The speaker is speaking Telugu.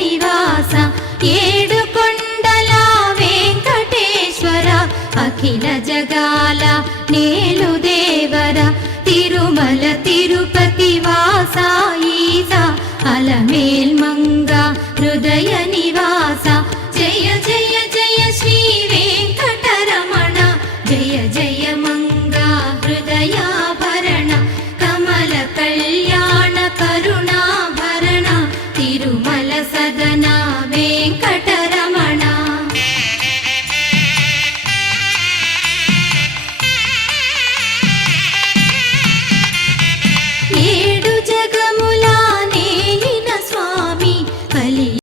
నివాస ఏడుకొండల వెంకటేశ్వర అఖిల జగాల నేలు దేవర తిరుమల తిరుపతి వాస ఈస అలమేల్ మంగ హృదయ